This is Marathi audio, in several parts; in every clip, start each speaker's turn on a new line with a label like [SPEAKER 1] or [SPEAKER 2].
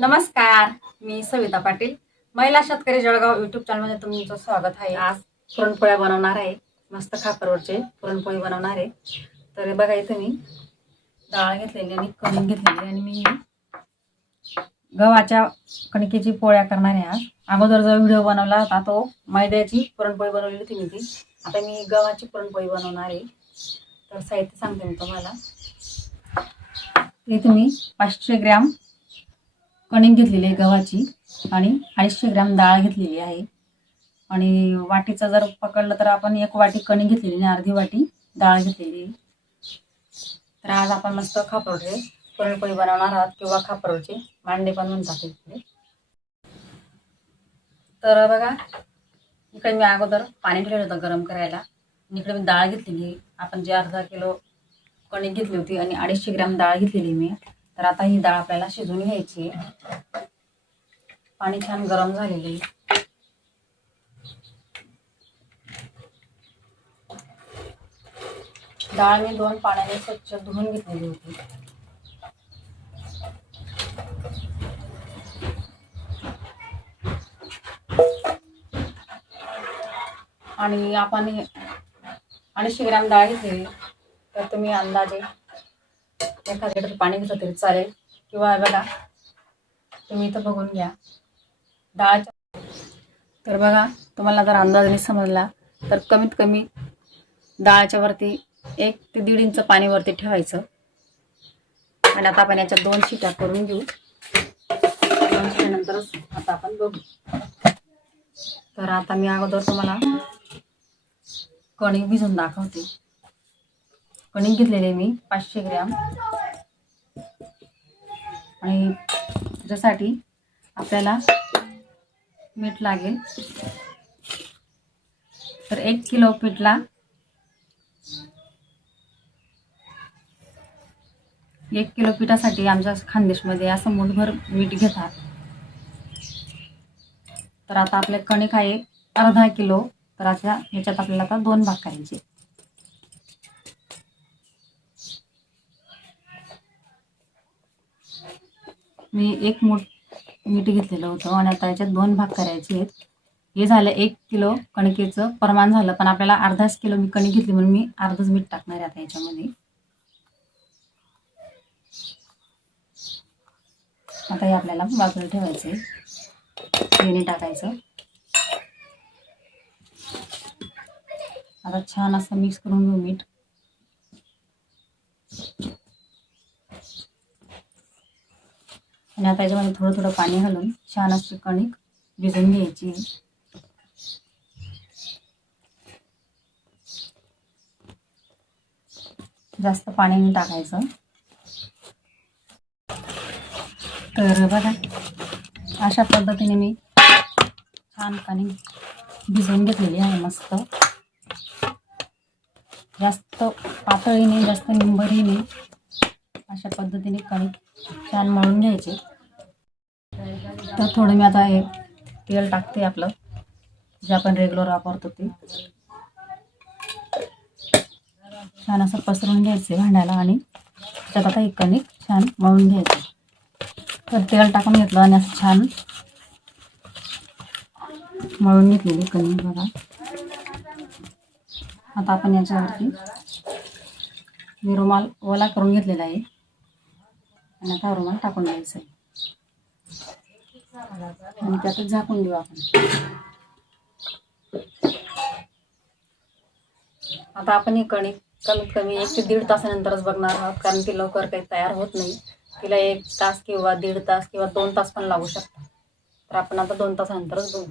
[SPEAKER 1] नमस्कार मी सविता पाटील. महिला शेतकरी जळगाव युट्यूब चॅनलमध्ये तुमचं स्वागत आहे. आज पुरणपोळ्या बनवणार आहे. मस्त खापरवरचे पुरणपोळी बनवणार आहे. तर बघा इथे मी डाळ घेतलेली आणि कणिक घेतलेली आणि मी गव्हाच्या कणकेची पोळ्या करणार आहे आज. अगोदर जो व्हिडिओ बनवला होता तो मैद्याची पुरणपोळी बनवली होती मी ती. आता मी गव्हाची पुरणपोळी बनवणार आहे. तर साहित्य सांगते मी तुम्हाला. इथे मी पाचशे ग्रॅम कणिक घेतलेली आहे गव्हाची आणि अडीचशे ग्रॅम डाळ घेतलेली आहे. आणि वाटीचं जर पकडलं तर आपण एक वाटी कणिक घेतलेली आणि अर्धी वाटी डाळ घेतलेली. तर आज आपण मस्त खापरचे पुरणपोळी बनवणार आहात किंवा खापरचे मांडे पण म्हणतात इकडे. तर बघा इकडे मी अगोदर पाणी ठेवलं होतं गरम करायला. इकडे मी डाळ घेतलेली आपण जे अर्धा किलो कणिक घेतली होती आणि अडीचशे ग्रॅम डाळ घेतलेली मी. तर आता ही डाळ आपल्याला शिजवून घ्यायची. पाणी छान गरम झालेले. डाळ मी दोन पाण्याने स्वच्छ धुवून घेतलेली होती. आणि आपण हे अडीचशे ग्रॅम डाळ घेतली तर तुम्ही अंदाजे एखाद लिटर पाणी घेतलं तरी चालेल. किंवा बघा तुम्ही इथं बघून घ्या. डाळच्या तर बघा तुम्हाला जर अंदाजाने समजला तर कमीत कमी डाळच्या वरती एक ते दीड इंच पाणी वरती ठेवायचं. आणि आता आपण याच्या दोन शिट्या करून घेऊ. दोन शिट्यानंतरच आता आपण बघू. तर आता मी अगोदर तुम्हाला कणिक भिजून दाखवते. कणिक घेतलेले मी पाचशे ग्रॅम. आणि त्याच्यासाठी आपल्याला मीठ लागेल. तर एक किलो पीठला एक किलो पिठासाठी आमच्या खानदेशमध्ये असं मुठभर मीठ घेतात. तर आता आपले कणिक आहे अर्धा किलो तर अशा ह्याच्यात आपल्याला आता दोन भाग करायचे मी एक मूठ मीठ घेतलेलं होतं आणि आता याच्यात दोन भाग करायचे आहेत. हे झालं एक किलो कणकेचं प्रमाण झालं पण आपल्याला अर्धाच किलो मी कणिक घेतली म्हणून मी अर्धच मीठ टाकणार आहे आता याच्यामध्ये. आता हे आपल्याला बाजूला ठेवायचं आहे. टाकायचं. आता छान असं मिक्स करून घेऊ मीठ. आणि आता याच्यामध्ये थोडं थोडं पाणी घालून छान अशी कणिक भिजून घ्यायची. जास्त पाणी टाकायचं. तर बघा अशा पद्धतीने मी छान कणिक भिजवून घेतलेली आहे मस्त. जास्त पातळीने जास्त निंबरीने अशा पद्धतीने कणिक छान मळून घ्यायचे. तर थोडं मी आता हे तेल टाकते आपलं जे आपण रेग्युलर वापरतो ते. छान असं पसरून घ्यायचे भांड्याला आणि त्यात आता एक कणिक छान मळून घ्यायचं. तर तेल टाकून घेतलं आणि असं छान मळून घेतलेली कणिक बघा. आता आपण याच्यावरती मी रुमाल ओला करून घेतलेला आहे. आणि आता रुमाल टाकून द्यायचा आहे. आणि त्यातच झाकून देऊ आपण. आता आपण ही कणिक कमीत कमी एक ते दीड तासानंतरच बघणार आहोत कारण ती लवकर काही तयार होत नाही. तिला एक तास किंवा दीड तास किंवा दोन तास पण लागू शकतात. तर आपण आता दोन तासानंतरच बघू.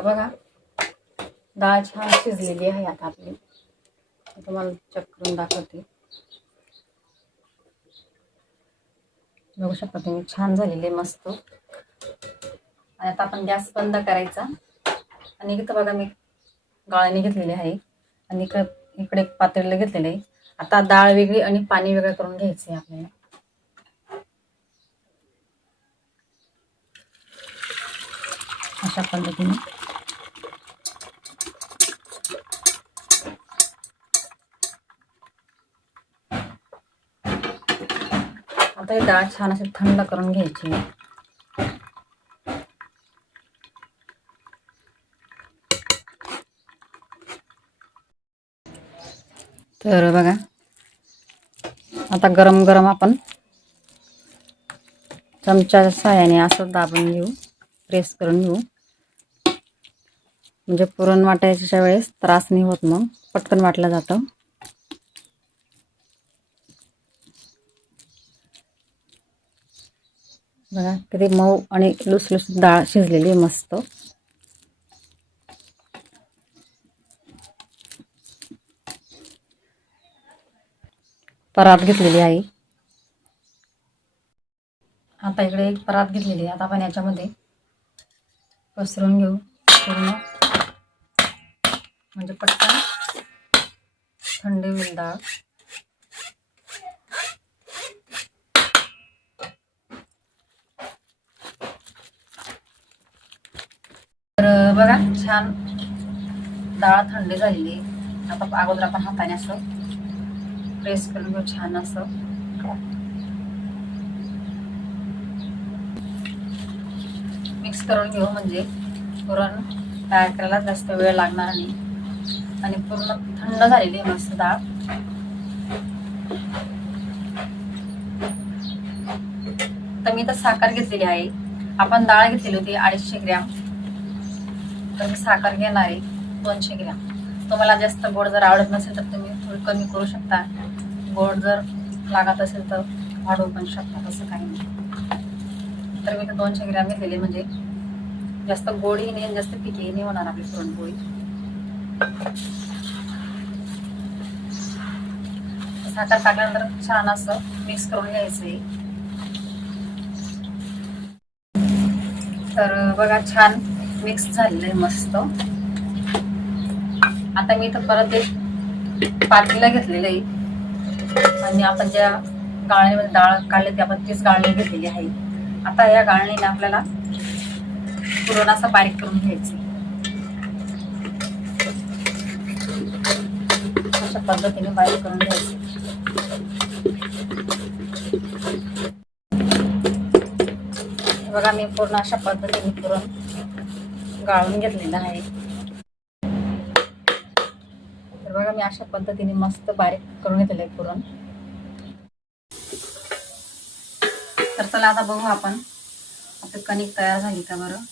[SPEAKER 1] बघा डाळ छान शिजलेली आहे आता आपली. मी तुम्हाला चेक करून दाखवते. बघू शकता तुम्ही छान झालेली आहे मस्त. आणि आता आपण गॅस बंद करायचा. आणि इथं बघा मी गाळणी घेतलेली आहे. आणि इकडे इकडे पातळीला घेतलेले घेतलेलं आहे. आता डाळ वेगळी आणि पाणी वेगळं करून घ्यायचं आहे आपल्याला. अशा पद्धतीने. आता ही डाळ छान अशी थंड करून घ्यायची. तर बघा आता गरम गरम आपण चमच्याच्या सहाय्याने असं दाबून घेऊ प्रेस करून घेऊ. म्हणजे पुरण वाटायच्या वेळेस त्रास नाही होत मग पटकन वाटलं जातं. बघा किती मऊ आणि लुसलुस डाळ शिजलेली आहे मस्त. परात घेतलेली आहे. आता इकडे एक परात घेतलेली आहे आता आपण याच्यामध्ये पसरून घेऊ पूर्ण. म्हणजे पटकन थंडी होईल डाळ. तर बघा छान डाळ थंडी झालेली. आता अगोदर आपण हाताने असं प्रेस करून घेऊ छान असं. मिक्स करून घेऊ म्हणजे पुरण तयार करायला जास्त वेळ लागणार नाही. आणि पूर्ण थंड झालेली आहे मस्त डाळ. तर मी तर साखर घेतलेली आहे. आपण डाळ घेतलेली होती अडीचशे ग्रॅम. तर मी साखर घेणार आहे दोनशे ग्रॅम. तुम्हाला जास्त गोड जर आवडत नसेल तर तुम्ही थोडी कमी करू शकता. गोड जर लागत असेल तर वाढवू पण शकता तसं काही नाही. तर मी तर दोनशे ग्रॅम घेतलेले म्हणजे जास्त गोडही नाही आणि जास्त पिकेही नाही होणार आपली पुरणपोळी. साखर टाकल्यानंतर छान असं मिक्स करून घ्यायचं आहे तर बघा छान मिक्स झालेलं आहे मस्त. आता मी इथं परत एक पातीला घेतलेलं आहे. आणि आपण ज्या गाळणीमध्ये डाळ काढले ती आपण तीच गाळणी घेतलेली आहे. आता या गाळणीने आपल्याला पुरण असं बारीक करून घ्यायची अशा पद्धतीने बारीक करून घ्यायची बघा मी पूर्ण अशा पद्धतीने पुरण गाळून घेतलेला आहे. तर बघा मी अशा पद्धतीने मस्त बारीक करून घेतलेलं आहे पुरण. तर चला आता बघू आपण. आपली कणिक तयार झाली का बरं?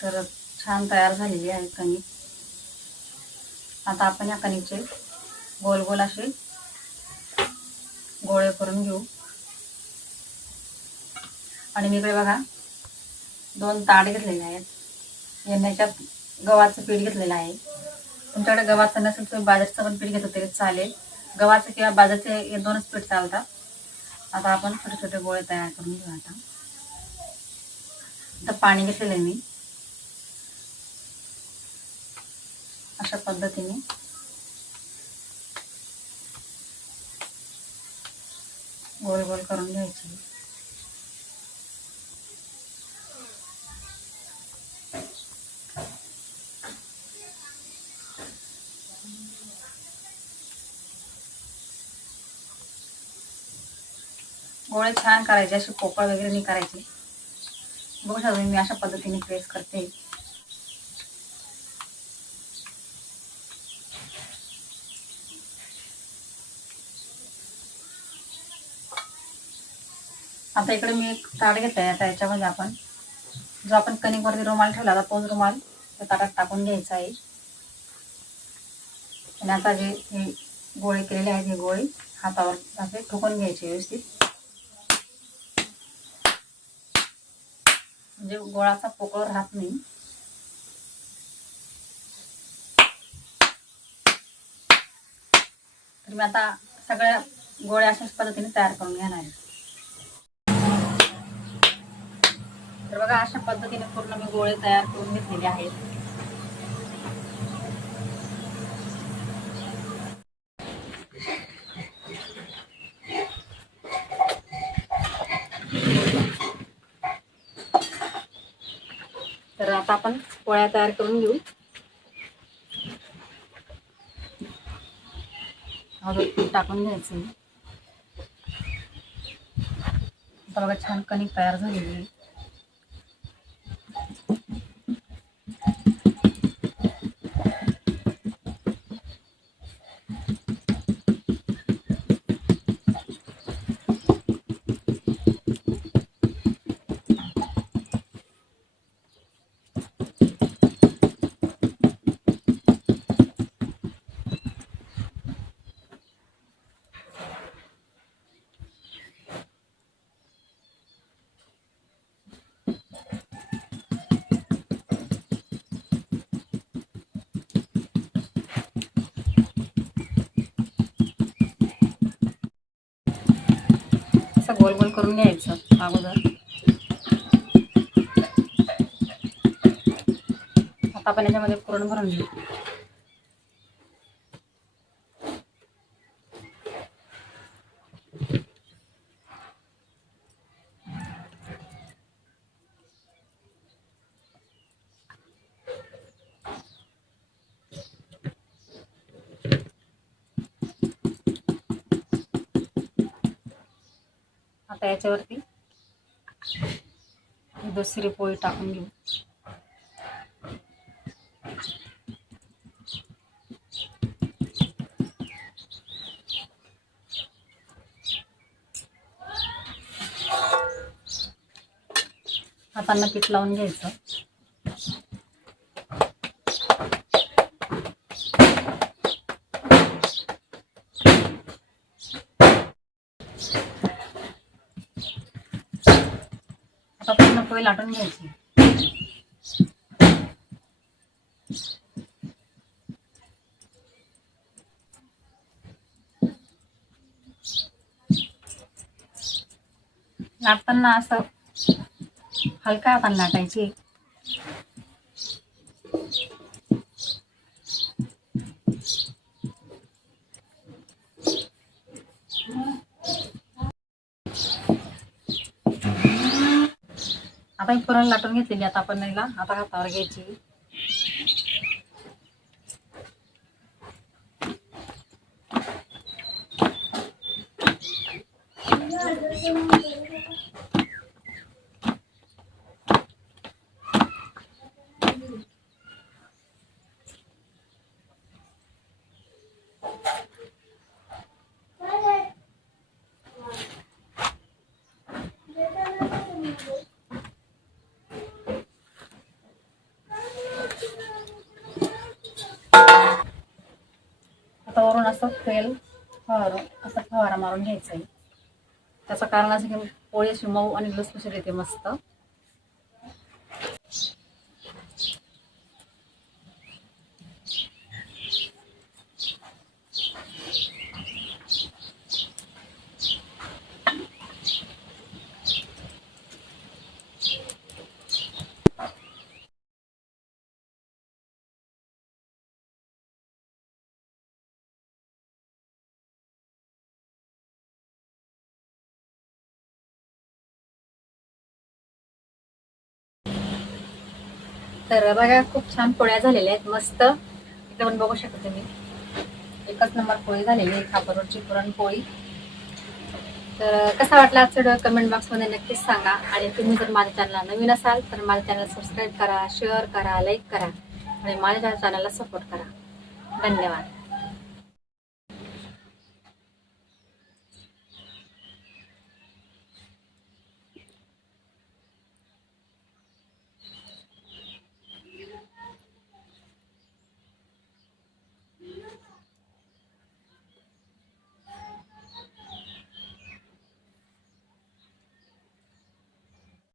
[SPEAKER 1] तर छान तयार झालेली आहे कणिक. आता आपण या कणिकचे गोल गोल असे गोळे करून घेऊ. आणि मी इकडे बघा दोन ताट घेतलेले आहेत. यांच्यात गव्हाचं पीठ घेतलेलं आहे. तुमच्याकडे गव्हाचं नसेल तुम्ही बाजरीचं पण पीठ घेतलं तरी चालेल. गव्हाचं किंवा बाजरीचे हे दोनच पीठ चालतात आता आपण छोटे छोटे गोळे तयार करून घेऊ आता. आता पाणी घेतलेलं आहे मी. अशा पद्धतीने. गोल गोल करून घ्यायचे. गोळे छान करायचे असे पोकळ वगैरे नाही करायचे. बघू शकता मी अशा पद्धतीने प्रेस करते. आता इकडे मी एक ताट घेतलाय आता याच्यामध्ये आपण जो आपण कणिकवरती रुमाल ठेवला होता तोच रुमाल त्या ताटात टाकून घ्यायचा आहे. आणि आता जे हे गोळे केलेले आहेत हे गोळे हातावर असे ठोकून घ्यायचे व्यवस्थित. म्हणजे गोळाचा पोकळ राहत नाही. तर मी आता सगळ्या गोळ्या अशाच पद्धतीने तयार करून घेणार आहे. तर बघा अशा पद्धतीने पूर्ण मी गोळे तयार करून घेतलेले आहेत तर आता आपण पोळ्या तयार करून घेऊ. टाकून घ्यायचं. बघा छान कणिक तयार झालेली आहे. असं गोल गोल करून घ्यायचं अगोदर. आता आपण याच्यामध्ये पुरण भरून घेऊ आता याच्यावरती. दुसरी पोळी टाकून घेऊ. हातांना पीठ लावून घ्यायचं आता पूर्ण लाटून घ्यायची. लाटताना असं हलका आपण लाटायची. आता ही पुरण लाटून घेतलेली आता आपण याला आता हातावर घ्यायची आता वरून असं तेल फवारून असं फवारा मारून घ्यायचं आहे त्याचं कारण असं की पोळी अशी मऊ आणि लुसलुशीत येते मस्त. तर बघा खूप छान पोळ्या झालेल्या आहेत. मस्त. इथे पण बघू शकता तुम्ही. एकच नंबर पोळी झालेली आहे खापरोडची पुरणपोळी तर कसा वाटला आजचा व्हिडिओ कमेंट बॉक्समध्ये नक्कीच सांगा. आणि तुम्ही जर माझ्या चॅनलला नवीन असाल तर माझ्या चॅनल सबस्क्राईब करा शेअर करा लाईक करा. आणि माझ्या चॅनलला सपोर्ट करा. धन्यवाद.